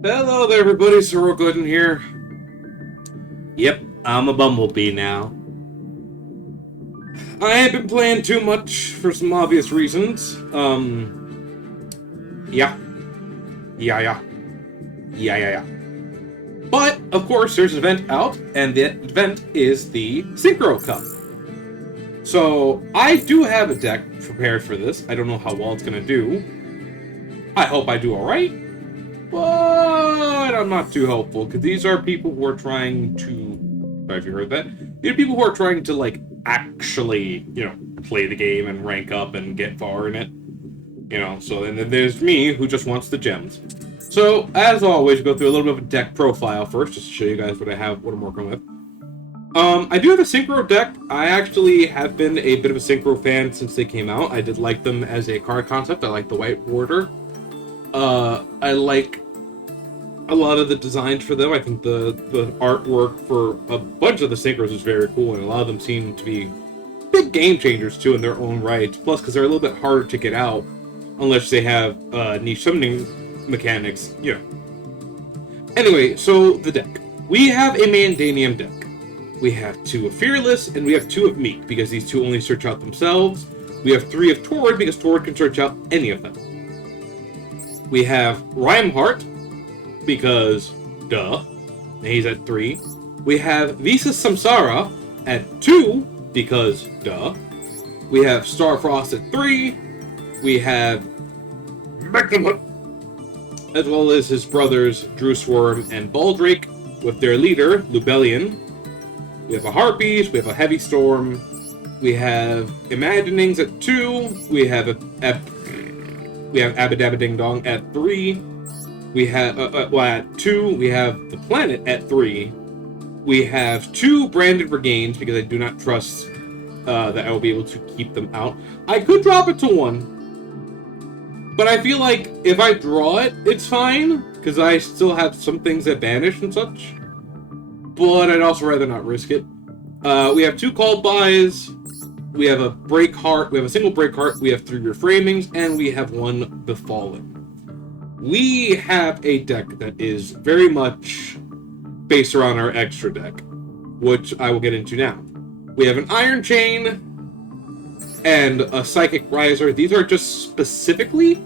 Hello there, everybody. HeroicLegend here. Yep, I'm a bumblebee now. I ain't been playing too much for some obvious reasons. Yeah, yeah, yeah, yeah, yeah, yeah. But of course, there's an event out, and the event is the Synchro Cup. So I do have a deck prepared for this. I don't know how well it's gonna do. I hope I do all right, but I'm not too hopeful because these are people who are trying to. Sorry if you heard that. These are people who are trying to actually, play the game and rank up and get far in it. So and then there's me who just wants the gems. So as always, go through a little bit of a deck profile first, just to show you guys what I have, what I'm working with. I do have a Synchro deck. I actually have been a bit of a Synchro fan since they came out. I did like them as a card concept. I like the white border. I like a lot of the designs for them. I think the artwork for a bunch of the Synchros is very cool, and a lot of them seem to be big game changers too in their own right. Plus, because they're a little bit harder to get out unless they have niche summoning mechanics. Anyway, so the deck. We have a Mandanium deck. We have 2 of Fearless, and we have 2 of Meek, because these 2 only search out themselves. We have 3 of Torrid, because Torrid can search out any of them. We have Rhymeheart, because duh, and he's at 3. We have Visa Samsara at 2, because duh. We have Starfrost at 3. We have Mechamutt, as well as his brothers Drewsworm and Baldrake, with their leader, Lubellion. We have a Harpies, we have a Heavy Storm, we have Imaginings at 2, we have Abadabba Ding Dong at 3, we have, at 2, we have the Planet at 3, we have 2 Branded Regains, because I do not trust that I will be able to keep them out. I could drop it to 1, but I feel like if I draw it, it's fine, because I still have some things that vanish and such. But I'd also rather not risk it. We have 2 called buys. We have a break heart. We have a single break heart. We have 3 reframings, and we have 1 befallen. We have a deck that is very much based around our extra deck, which I will get into now. We have an Iron Chain and a Psychic Riser. These are just specifically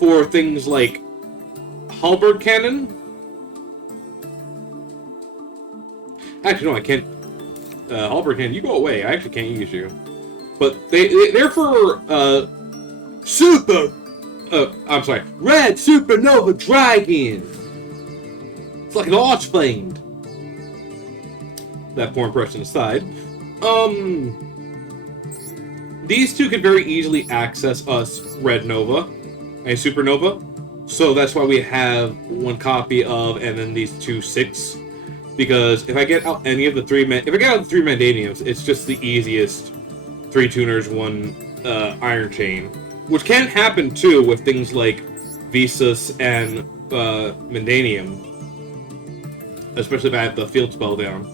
for things like Halberd Cannon. Actually, no, I can't. Halberd Cannon, you go away. I actually can't use you. But they're for Super. I'm sorry, Red Supernova Dragon. It's like an Archfiend. That poor impression aside, these 2 could very easily access us Red Nova and Supernova. So that's why we have 1 copy of, and then these 2 6. Because if I get out any of the 3 Mandaniums, it's just the easiest 3 tuners, 1 Iron Chain, which can happen too with things like Visas and Mandanium, especially if I have the field spell down.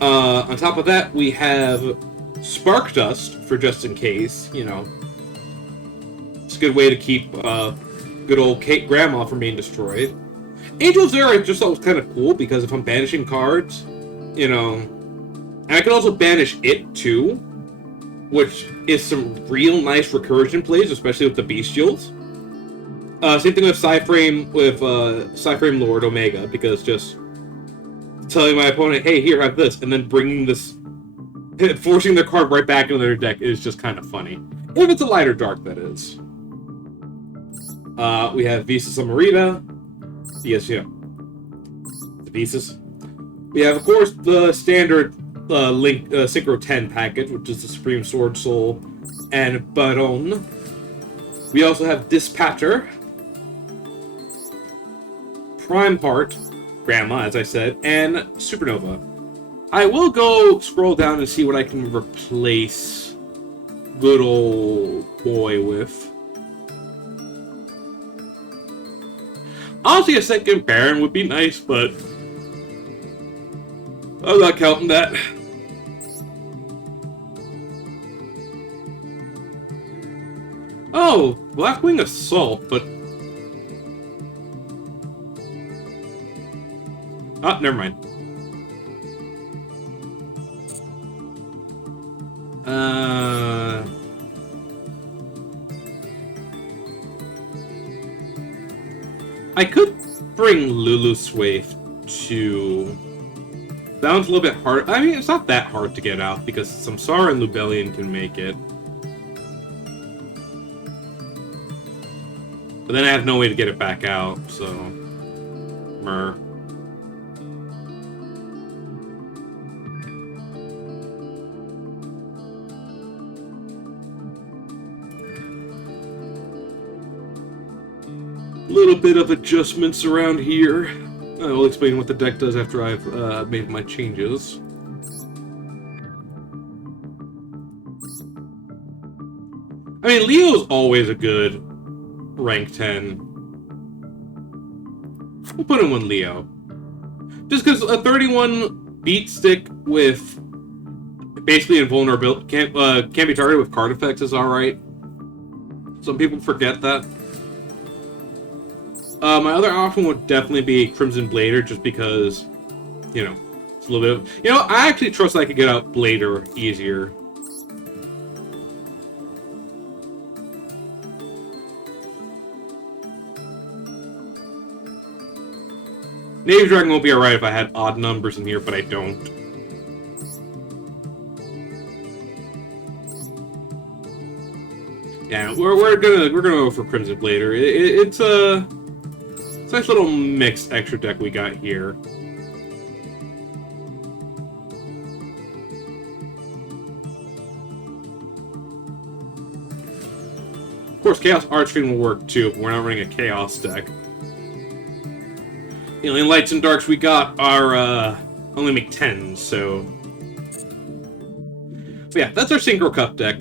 On top of that, we have Spark Dust for just in case. It's a good way to keep good old Kate Grandma from being destroyed. Angel's There I just thought was kind of cool because if I'm banishing cards, and I can also banish it too, which is some real nice recursion plays, especially with the Bestials. Same thing with Psyframe Lord Omega, because just telling my opponent, hey, here, have this, and then bringing this, forcing their card right back into their deck is just kind of funny. If it's a lighter dark, that is. We have Visa Samarita. Yes, the Visas. We have, of course, the standard Link Synchro 10 package, which is the Supreme Sword Soul and Baron. We also have Dispatcher, Prime Heart, Grandma, as I said, and Supernova. I will go scroll down and see what I can replace good old boy with. Honestly, a second Baron would be nice, but I'm not counting that. Oh, Blackwing Assault, but Oh, never mind. I could bring Lulu Swaif to... That one's a little bit hard. I mean, it's not that hard to get out, because Samsara and Lubellion can make it. But then I have no way to get it back out, so... Mer. Little bit of adjustments around here. I will explain what the deck does after I've made my changes. I mean, Leo's always a good rank 10. We'll put him with Leo. Just because a 31 beat stick with basically invulnerability can't be targeted with card effects is alright. Some people forget that. My other option would definitely be Crimson Blader, just because, you know, it's a little bit of... You know, I actually trust I could get out Blader easier. Navy Dragon won't be alright if I had odd numbers in here, but I don't. Yeah, we're gonna go for Crimson Blader. It's a nice little mixed extra deck we got here. Of course, Chaos Archfiend will work too, but we're not running a Chaos deck. The only lights and darks we got are only make 10s, so... But yeah, that's our Synchro Cup deck.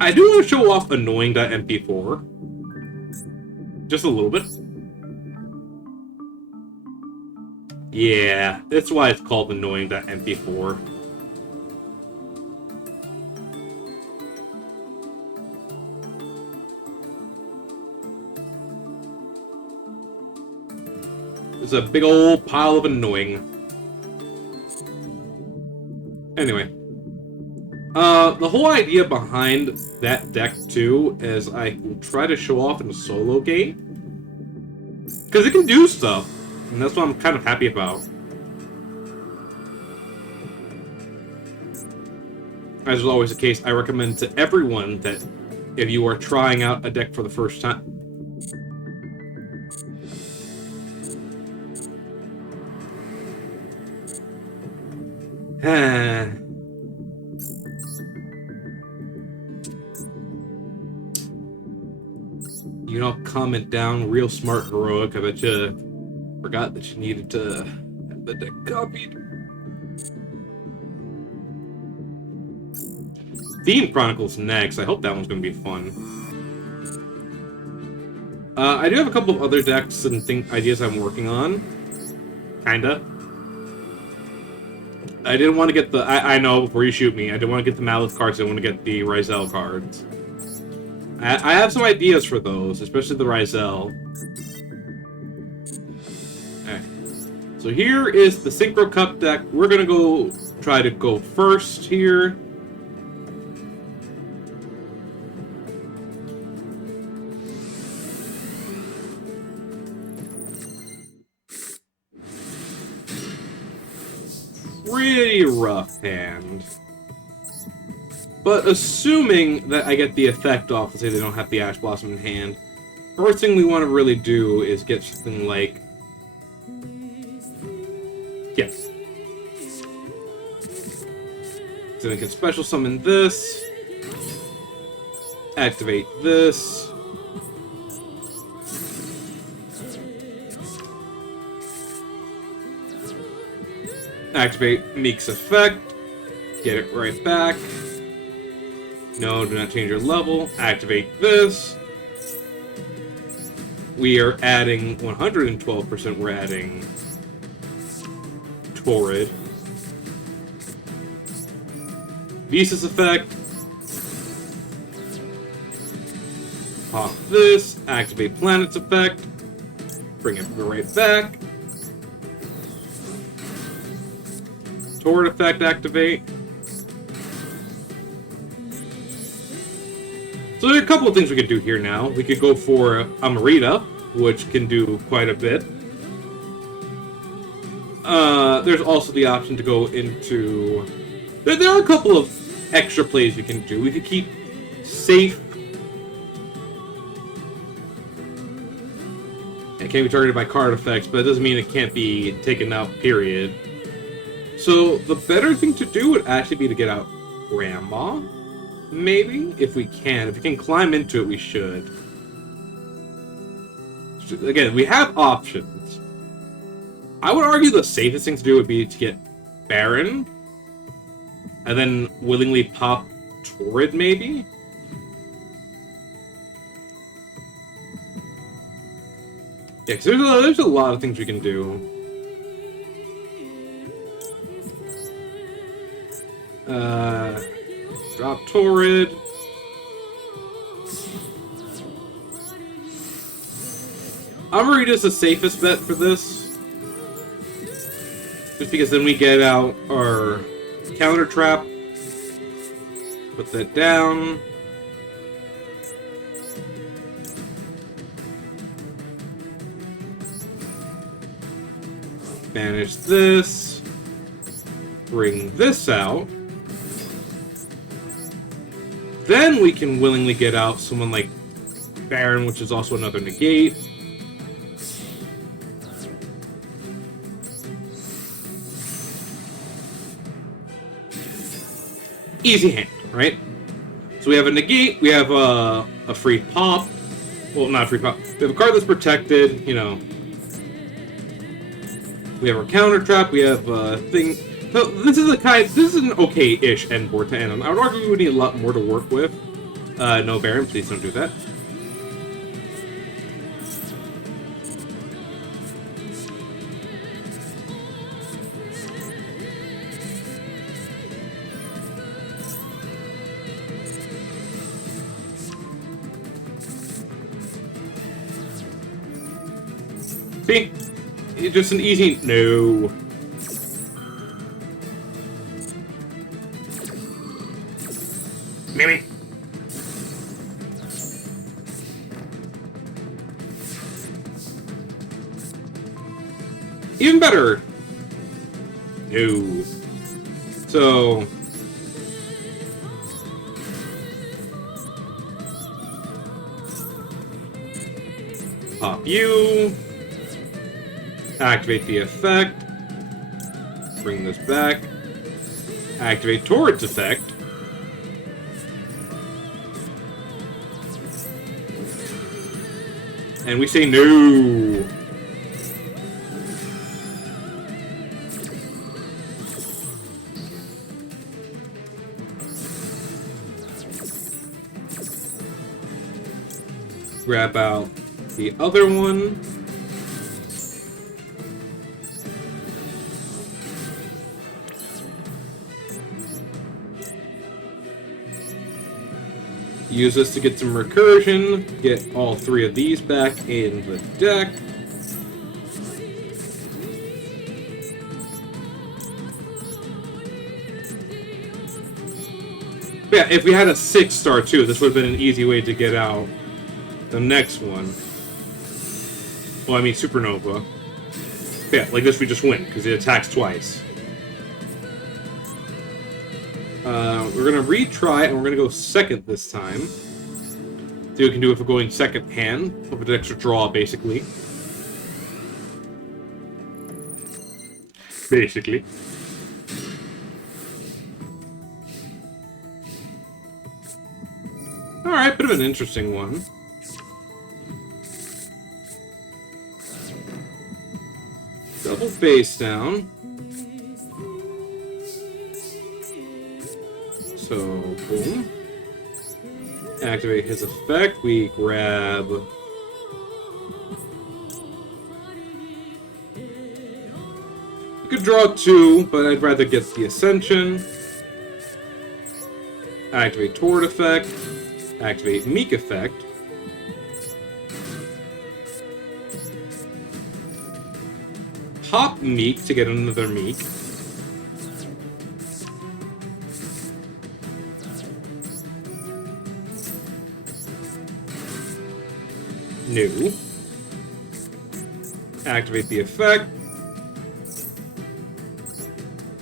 I do want to show off Annoying.mp4. Just a little bit. Yeah, that's why it's called Annoying.mp4. It's a big old pile of annoying. Anyway. The whole idea behind that deck, too, is I can try to show off in a solo game. Because it can do stuff. And that's what I'm kind of happy about. As is always the case, I recommend to everyone that if you are trying out a deck for the first time, you don't comment down real smart heroic. I bet you forgot that you needed to have the deck copied. Theme Chronicles next. I hope that one's going to be fun. I do have a couple of other decks and ideas I'm working on. Kinda. I didn't want to get the... I know, before you shoot me, I didn't want to get the Malith cards, I want to get the Ryzel cards. I have some ideas for those, especially the Ryzel. Alright. So here is the Synchro Cup deck. We're going to try to go first here. Pretty rough hand. But assuming that I get the effect off, let's say they don't have the Ash Blossom in hand, first thing we want to really do is get something like... Yes. So we can special summon this, activate this, activate Meek's effect, get it right back. No, do not change your level. Activate this. We are adding 112%. We're adding Torrid. Visas effect. Pop this. Activate Planet's effect. Bring it right back. Torrid effect activate. So there are a couple of things we could do here now. We could go for Amarita, which can do quite a bit. There's also the option to go into... There are a couple of extra plays we can do. We could keep safe. It can't be targeted by card effects, but it doesn't mean it can't be taken out, period. So the better thing to do would actually be to get out Grandma. Maybe, if we can. If we can climb into it, we should. Again, we have options. I would argue the safest thing to do would be to get Baron, and then willingly pop Torrid, maybe? Yeah, because there's a lot of things we can do. Drop Torrid. Amarita's the safest bet for this. Just because then we get out our counter trap. Put that down. Banish this. Bring this out. Then we can willingly get out someone like Baron, which is also another negate. Easy hand, right? So we have a negate, we have a free pop. Well, not a free pop. We have a card that's protected, you know. We have our counter trap, we have a thing. So this is an okay-ish end board to end on. I would argue we would need a lot more to work with. No Baron, please don't do that. See? It's just an easy... No. Mimi. Even better. No. So... Pop you. Activate the effect. Bring this back. Activate Torrid's effect. And we say no. Grab out the other one. Use this to get some recursion, get all three of these back in the deck. But yeah, if we had a 6-star too, this would have been an easy way to get out the next one. Well, I mean Supernova. But yeah, like this we just win, because it attacks twice. We're going to retry, and we're going to go second this time. See what we can do if we're going second hand. With an extra draw, basically. Alright, bit of an interesting one. Double face down. So, boom. Activate his effect. We grab... We could draw 2, but I'd rather get the Ascension. Activate Torrid effect. Activate Meek effect. top Meek to get another Meek. New. Activate the effect.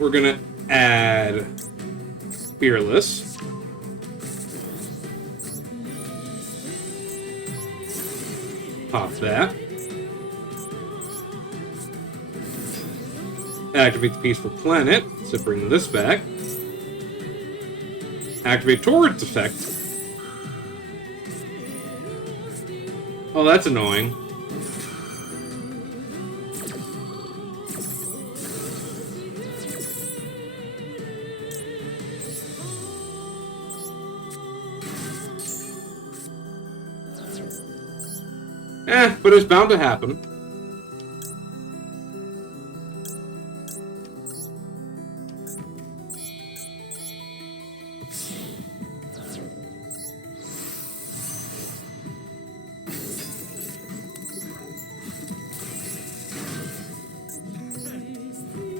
We're gonna add Fearless. Pop that. Activate the Peaceful Planet, so bring this back. Activate Torrent's effect. Oh, that's annoying. But it's bound to happen.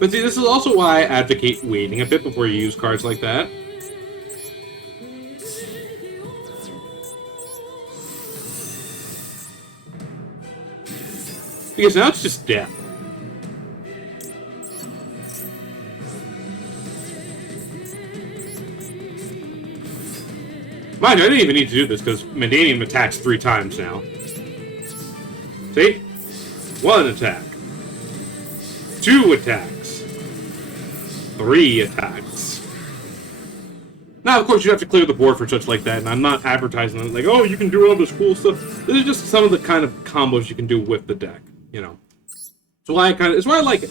But see, this is also why I advocate waiting a bit before you use cards like that. Because now it's just death. Mind you, I didn't even need to do this because Mandanium attacks 3 times now. See? 1 attack. 2 attacks. 3 attacks. Now, of course, you have to clear the board for such like that, and I'm not advertising it like, oh, you can do all this cool stuff. This is just some of the kind of combos you can do with the deck, you know. It's why I like it.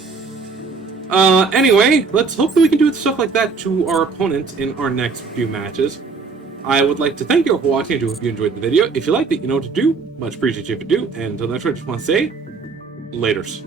Anyway, let's hope that we can do stuff like that to our opponents in our next few matches. I would like to thank you all for watching. I do hope you enjoyed the video. If you liked it, you know what to do. Much appreciated if you do. And until next time, I just want to say, laters.